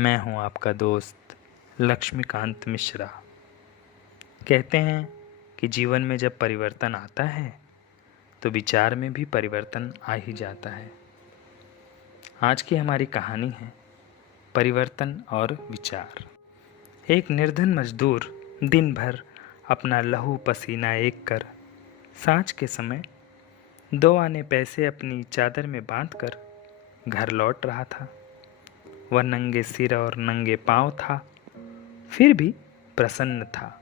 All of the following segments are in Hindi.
मैं हूं आपका दोस्त लक्ष्मीकांत मिश्रा। कहते हैं कि जीवन में जब परिवर्तन आता है तो विचार में भी परिवर्तन आ ही जाता है। आज की हमारी कहानी है परिवर्तन और विचार। एक निर्धन मजदूर दिन भर अपना लहू पसीना एक कर सांझ के समय 2 आने पैसे अपनी चादर में बांधकर घर लौट रहा था। वह नंगे सिर और नंगे पांव था, फिर भी प्रसन्न था।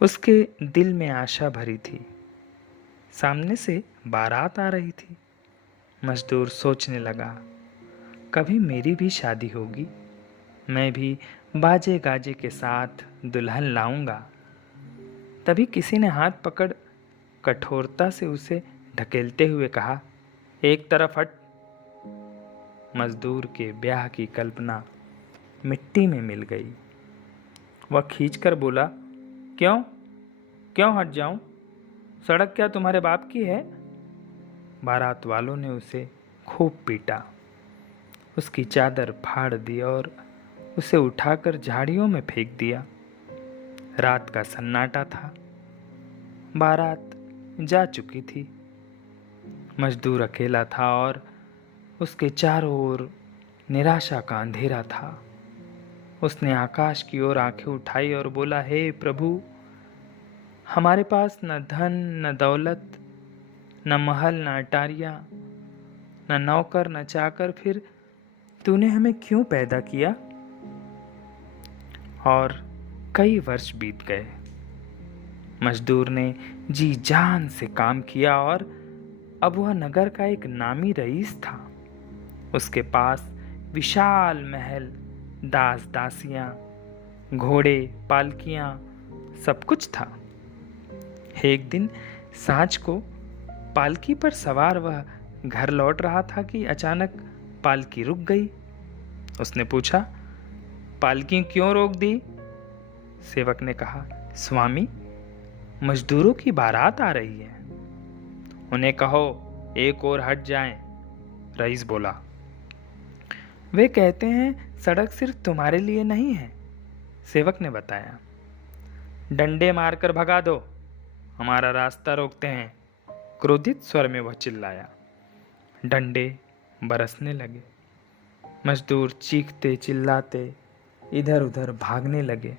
उसके दिल में आशा भरी थी। सामने से बारात आ रही थी। मजदूर सोचने लगा, कभी मेरी भी शादी होगी, मैं भी बाजे गाजे के साथ दुल्हन लाऊंगा। तभी किसी ने हाथ पकड़ कठोरता से उसे ढकेलते हुए कहा, एक तरफ हट। मजदूर के ब्याह की कल्पना मिट्टी में मिल गई। वह खींचकर बोला, क्यों क्यों हट जाऊं? सड़क क्या तुम्हारे बाप की है? बारात वालों ने उसे खूब पीटा, उसकी चादर फाड़ दी और उसे उठाकर झाड़ियों में फेंक दिया। रात का सन्नाटा था। बारात जा चुकी थी। मजदूर अकेला था और उसके चारों ओर निराशा का अंधेरा था। उसने आकाश की ओर आंखें उठाई और बोला, हे प्रभु, हमारे पास न धन न दौलत, न महल न अटारियां, न नौकर न चाकर, फिर तूने हमें क्यों पैदा किया? और कई वर्ष बीत गए। मजदूर ने जी जान से काम किया और अब वह नगर का एक नामी रईस था। उसके पास विशाल महल, दास दासियां, घोड़े, पालकियां, सब कुछ था। एक दिन सांझ को पालकी पर सवार वह घर लौट रहा था कि अचानक पालकी रुक गई। उसने पूछा, पालकी क्यों रोक दी? सेवक ने कहा, स्वामी, मजदूरों की बारात आ रही है, उन्हें कहो एक और हट जाएं। रईस बोला, वे कहते हैं सड़क सिर्फ तुम्हारे लिए नहीं है। सेवक ने बताया, डंडे मारकर भगा दो, हमारा रास्ता रोकते हैं। क्रोधित स्वर में वह चिल्लाया। डंडे बरसने लगे। मजदूर चीखते चिल्लाते इधर उधर भागने लगे।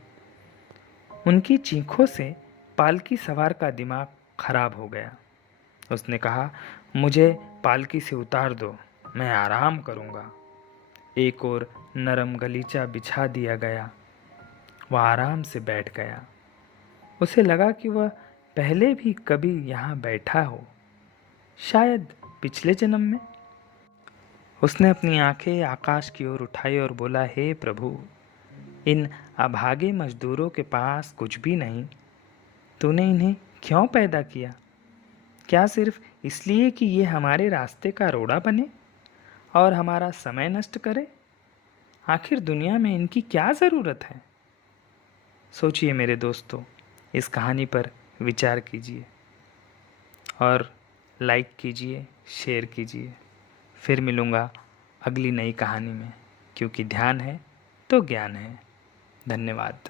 उनकी चीखों से पालकी सवार का दिमाग खराब हो गया। उसने कहा, मुझे पालकी से उतार दो, मैं आराम करूंगा। एक और नरम गलीचा बिछा दिया गया। वह आराम से बैठ गया। उसे लगा कि वह पहले भी कभी यहाँ बैठा हो, शायद पिछले जन्म में। उसने अपनी आंखें आकाश की ओर उठाई और बोला, हे प्रभु, इन अभागे मजदूरों के पास कुछ भी नहीं, तूने इन्हें क्यों पैदा किया? क्या सिर्फ इसलिए कि ये हमारे रास्ते का रोड़ा बने और हमारा समय नष्ट करे? आखिर दुनिया में इनकी क्या ज़रूरत है? सोचिए मेरे दोस्तों, इस कहानी पर विचार कीजिए और लाइक कीजिए, शेयर कीजिए। फिर मिलूँगा अगली नई कहानी में, क्योंकि ध्यान है तो ज्ञान है। धन्यवाद।